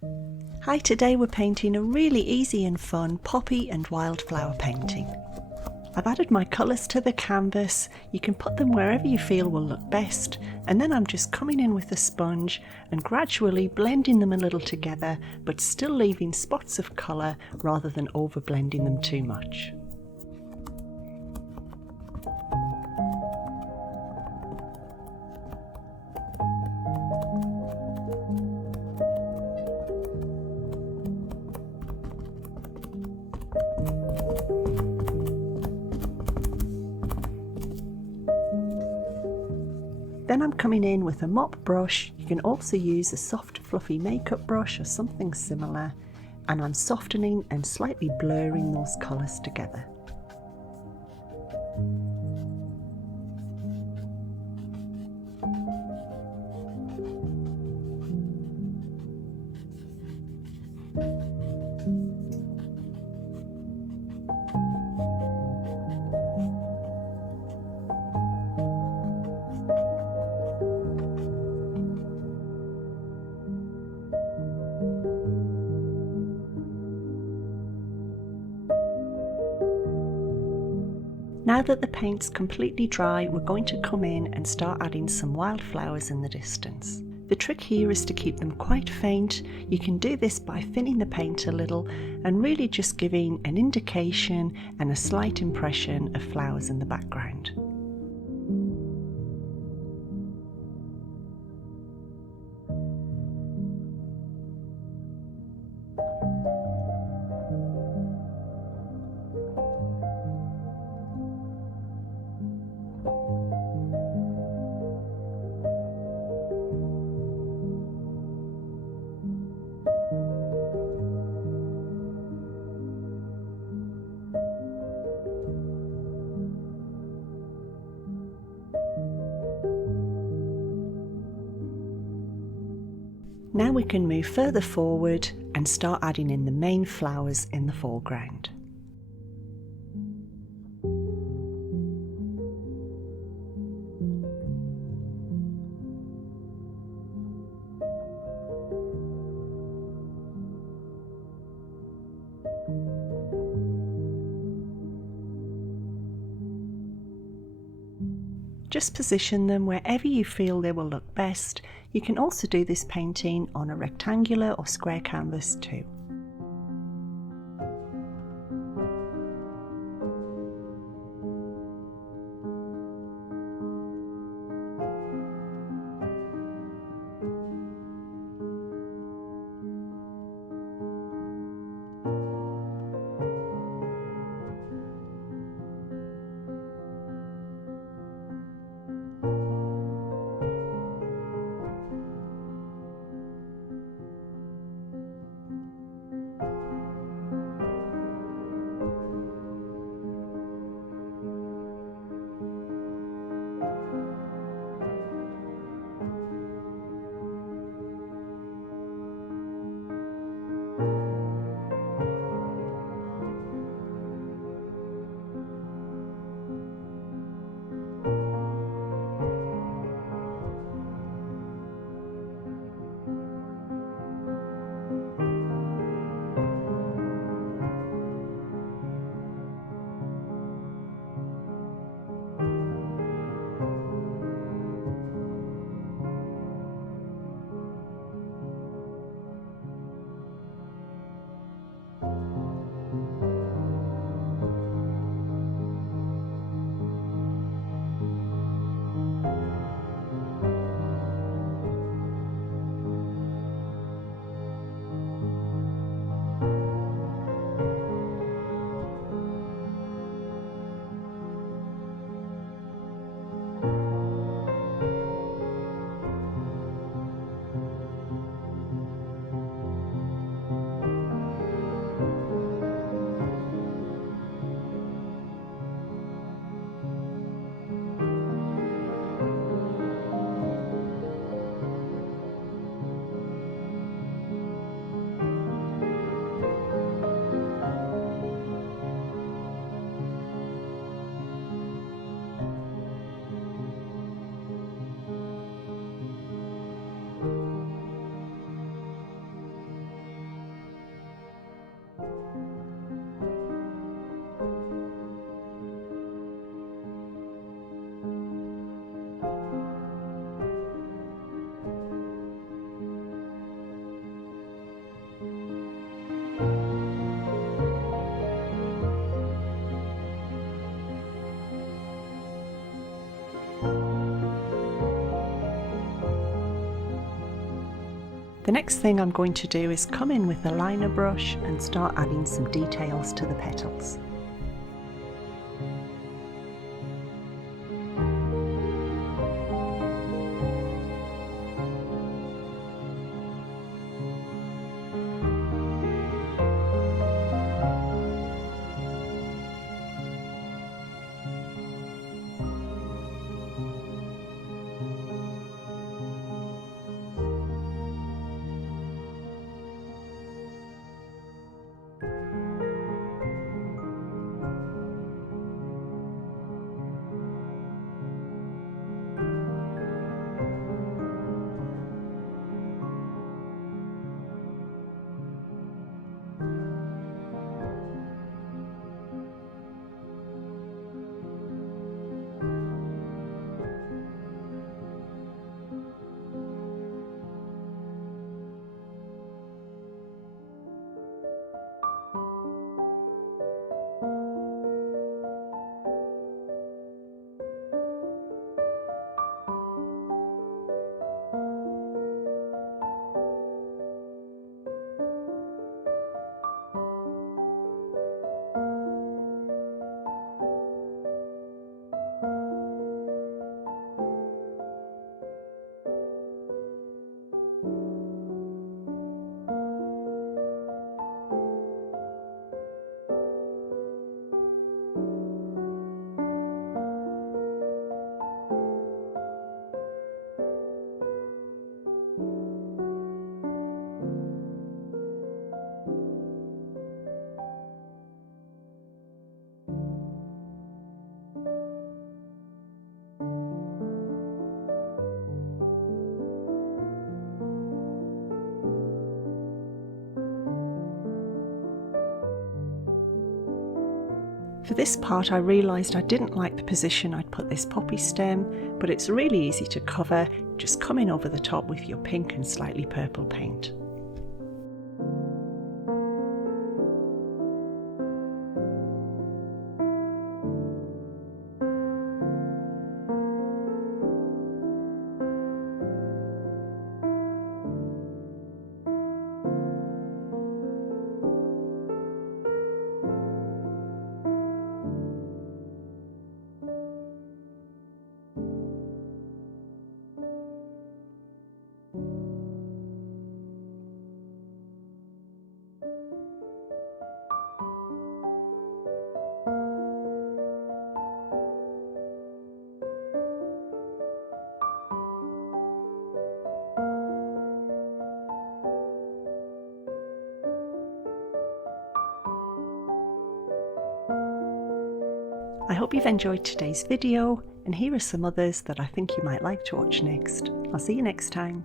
Hi, today we're painting a really easy and fun poppy and wildflower painting. I've added my colours to the canvas. You can put them wherever you feel will look best, and then I'm just coming in with a sponge and gradually blending them a little together, but still leaving spots of colour rather than over blending them too much. Then I'm coming in with a mop brush. You can also use a soft fluffy makeup brush or something similar, and I'm softening and slightly blurring those colours together. Now that the paint's completely dry, we're going to come in and start adding some wildflowers in the distance. The trick here is to keep them quite faint. You can do this by thinning the paint a little and really just giving an indication and a slight impression of flowers in the background. Now we can move further forward and start adding in the main flowers in the foreground. Just position them wherever you feel they will look best. You can also do this painting on a rectangular or square canvas too. The next thing I'm going to do is come in with the liner brush and start adding some details to the petals. For this part I realised I didn't like the position I'd put this poppy stem, but it's really easy to cover, just come in over the top with your pink and slightly purple paint. I hope you've enjoyed today's video, and here are some others that I think you might like to watch next. I'll see you next time.